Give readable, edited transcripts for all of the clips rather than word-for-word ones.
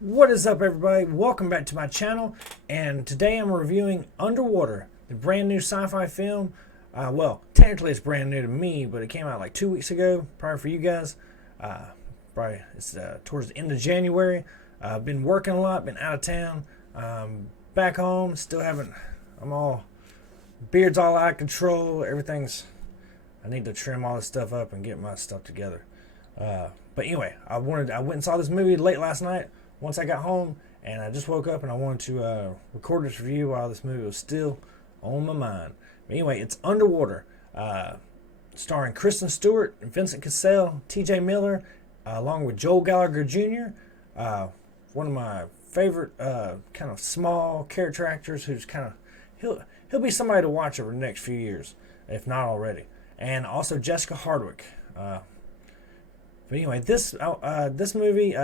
What is up, everybody? Welcome back to my channel, and today I'm reviewing Underwater, the brand new sci-fi film. Well, technically it's brand new to me, but it came out like 2 weeks ago, probably for you guys. Probably it's towards the end of January. I've been working a lot, been out of town, back home, still haven't, beard's all out of control, I need to trim all this stuff up and get my stuff together. But anyway, I went and saw this movie late last night once I got home, and I just woke up and I wanted to record this review while this movie was still on my mind. But anyway, it's Underwater, starring Kristen Stewart, Vincent Cassel, T.J. Miller, along with Joel Gallagher Jr., one of my favorite kind of small character actors who's kind of, he'll be somebody to watch over the next few years, if not already. And also Jessica Hardwick. But anyway, this movie,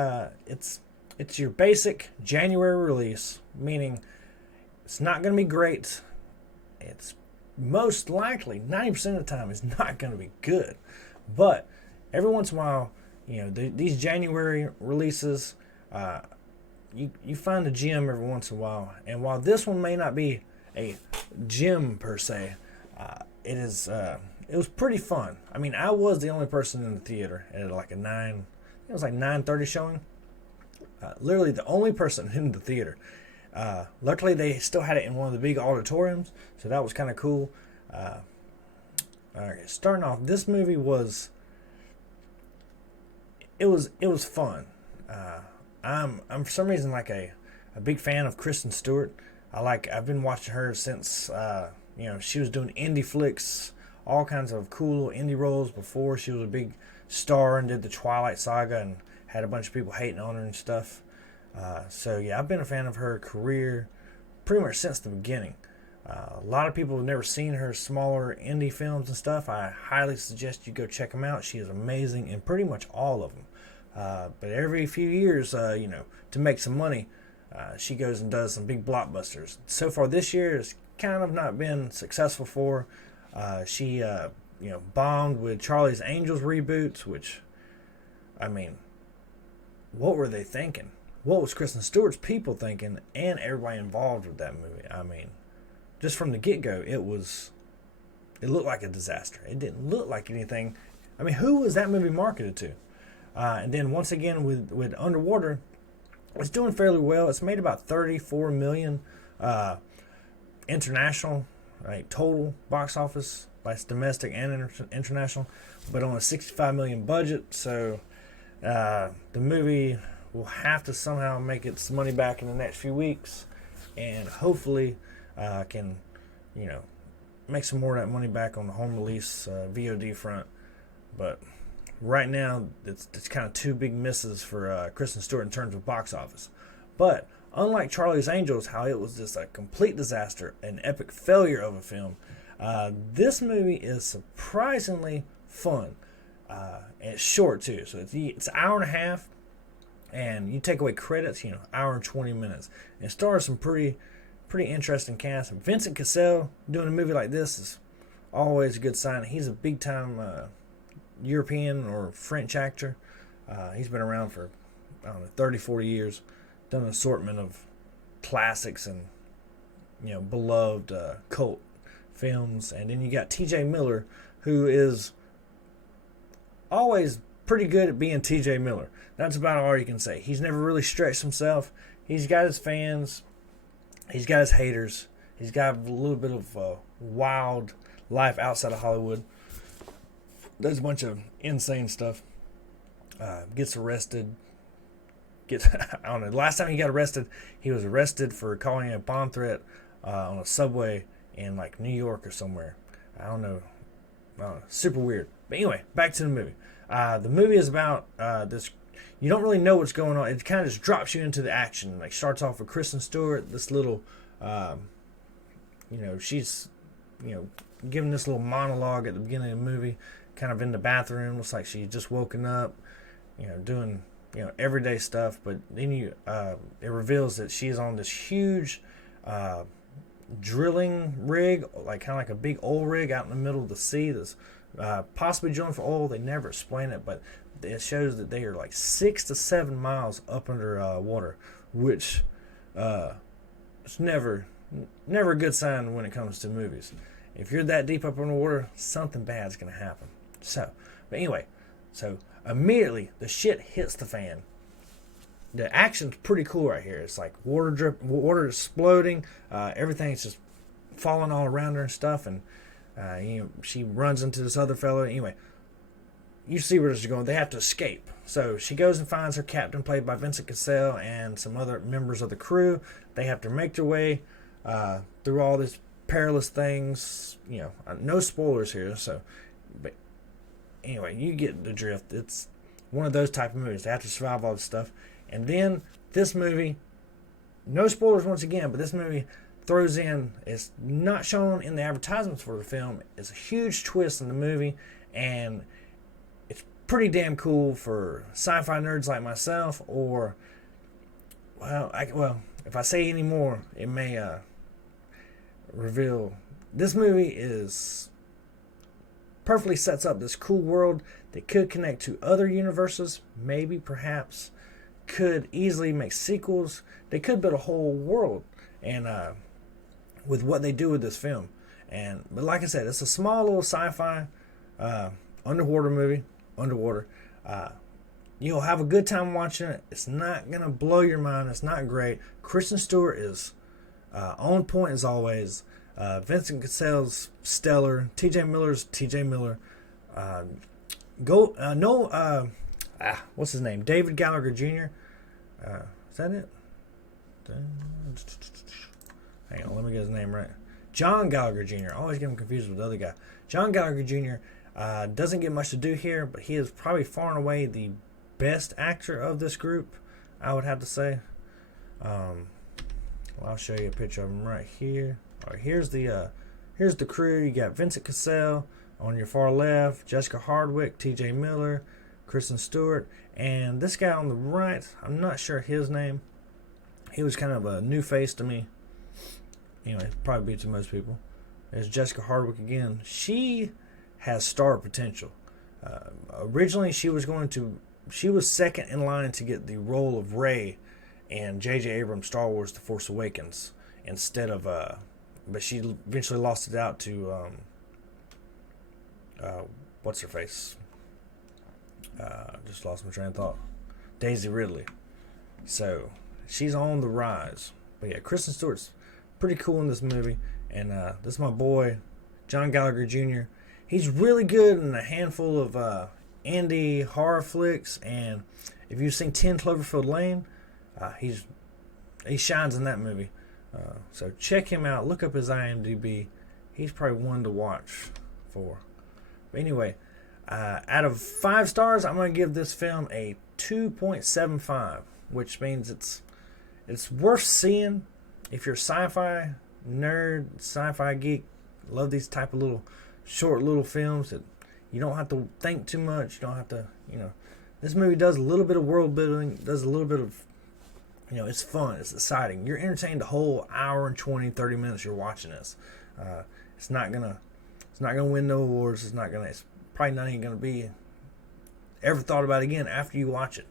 it's your basic January release, meaning it's not going to be great. It's most likely 90% of the time it's not going to be good. But every once in a while, these January releases, you find a gem every once in a while. And while this one may not be a gem per se, it was pretty fun. I mean, I was the only person in the theater at like it was like 9:30 showing. Literally the only person in the theater. Luckily, they still had it in one of the big auditoriums, so that was kind of cool. Alright, starting off, this movie was fun. I'm for some reason like a big fan of Kristen Stewart. I've been watching her since she was doing indie flicks, all kinds of cool indie roles before she was a big star and did the Twilight Saga and had a bunch of people hating on her and stuff. So yeah, I've been a fan of her career pretty much since the beginning. A lot of people have never seen her smaller indie films and stuff. I highly suggest you go check them out. She is amazing in pretty much all of them. But every few years, to make some money, she goes and does some big blockbusters. So far this year has kind of not been successful for her. She bombed with Charlie's Angels reboots, which, I mean, what were they thinking? What was Kristen Stewart's people thinking, and everybody involved with that movie? I mean, just from the get-go, it looked like a disaster. It didn't look like anything. I mean, who was that movie marketed to? And then once again with Underwater, it's doing fairly well. It's made about $34 million international, right, total box office. That's domestic and international, but on a $65 million budget. So the movie will have to somehow make its money back in the next few weeks, and hopefully can make some more of that money back on the home release VOD front. But right now it's kind of two big misses for Kristen Stewart in terms of box office. But unlike Charlie's Angels, how it was just a complete disaster, an epic failure of a film, this movie is surprisingly fun. And it's short too, so it's an hour and a half, and you take away credits, hour and 20 minutes. And it stars some pretty interesting cast. Vincent Cassel doing a movie like this is always a good sign. He's a big time European or French actor. He's been around for 30, 40 years, done an assortment of classics and beloved cult films. And then you got T.J. Miller, who is always pretty good at being T.J. Miller. That's about all you can say. He's never really stretched himself. He's got his fans. He's got his haters. He's got a little bit of wild life outside of Hollywood. Does a bunch of insane stuff. Gets arrested. I don't know. The last time he got arrested, he was arrested for calling a bomb threat on a subway in like New York or somewhere. I don't know. Super weird. But anyway, back to the movie. The movie is about this. You don't really know what's going on. It kind of just drops you into the action. Like, starts off with Kristen Stewart, this little, she's, giving this little monologue at the beginning of the movie, kind of in the bathroom. Looks like she's just woken up, doing, everyday stuff. But then it reveals that she's on this huge drilling rig, like kind of like a big oil rig out in the middle of the sea that's possibly drilling for oil. They never explain it, but it shows that they are like 6 to 7 miles up under water, which it's never a good sign when it comes to movies. If you're that deep up underwater, something bad's gonna happen. But anyway, so immediately the shit hits the fan. The action's pretty cool right here. It's like water exploding, everything's just falling all around her and stuff, and she runs into this other fellow. Anyway, you see where this is going. They have to escape. So she goes and finds her captain, played by Vincent Cassel, and some other members of the crew. They have to make their way through all these perilous things. No spoilers here. But anyway, you get the drift. It's one of those type of movies. They have to survive all this stuff. And then this movie, no spoilers once again, but this movie throws in, it's not shown in the advertisements for the film, it's a huge twist in the movie, and it's pretty damn cool for sci-fi nerds like myself, or if I say any more, it may reveal. This movie is perfectly sets up this cool world that could connect to other universes, maybe, perhaps, could easily make sequels. They could build a whole world, and with what they do with this film. But like I said, it's a small little sci-fi underwater movie. You'll have a good time watching it. It's not gonna blow your mind. It's not great. Kristen Stewart is on point as always. Vincent Cassel's stellar. T.J. Miller's T.J. Miller. What's his name? David Gallagher Jr. Is that it? Hang on, let me get his name right. John Gallagher Jr. I always get him confused with the other guy. John Gallagher Jr. Doesn't get much to do here, but he is probably far and away the best actor of this group, I would have to say. I'll show you a picture of him right here. All right, here's the crew. You got Vincent Cassel on your far left, Jessica Hardwick, T.J. Miller, Kristen Stewart, and this guy on the right, I'm not sure his name. He was kind of a new face to me. Anyway, probably be to most people. There's Jessica Hardwick again. She has star potential. Originally, she was second in line to get the role of Rey in J.J. Abrams' Star Wars: The Force Awakens, instead of, but she eventually lost it out to, what's her face? Just lost my train of thought. Daisy Ridley. So she's on the rise. But yeah, Kristen Stewart's pretty cool in this movie, and this is my boy John Gallagher Jr. He's really good in a handful of indie horror flicks, and if you've seen 10 Cloverfield Lane, he shines in that movie. So check him out. Look up his IMDb. He's probably one to watch for. But anyway, out of 5 stars, I'm going to give this film a 2.75, which means it's worth seeing if you're a sci-fi nerd, sci-fi geek, love these type of short little films that you don't have to think too much. You don't have to, this movie does a little bit of world building, does a little bit of, it's fun, it's exciting. You're entertained the whole hour and 20, 30 minutes you're watching this. It's not gonna win no awards. It's probably not even gonna be ever thought about again after you watch it,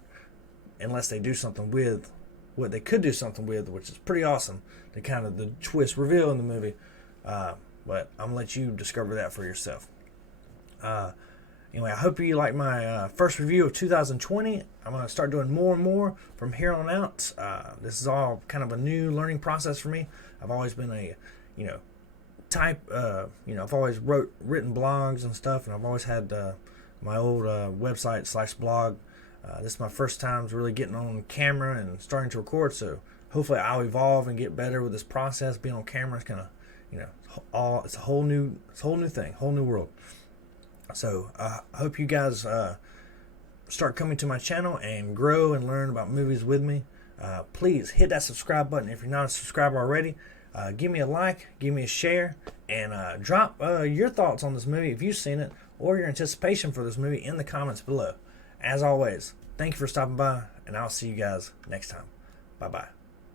unless they do something with what they could do something with, which is pretty awesome. The twist reveal in the movie. But I'm gonna let you discover that for yourself. Anyway, I hope you like my first review of 2020. I'm going to start doing more and more from here on out. This is all kind of a new learning process for me. I've always been I've always written blogs and stuff, and I've always had my old website / blog. This is my first time really getting on camera and starting to record, so hopefully I'll evolve and get better with this process. Being on camera is kind of, it's a whole new thing, whole new world. So I hope you guys start coming to my channel and grow and learn about movies with me. Please hit that subscribe button if you're not a subscriber already. Give me a like, give me a share, and drop your thoughts on this movie if you've seen it, or your anticipation for this movie in the comments below. As always, thank you for stopping by, and I'll see you guys next time. Bye-bye.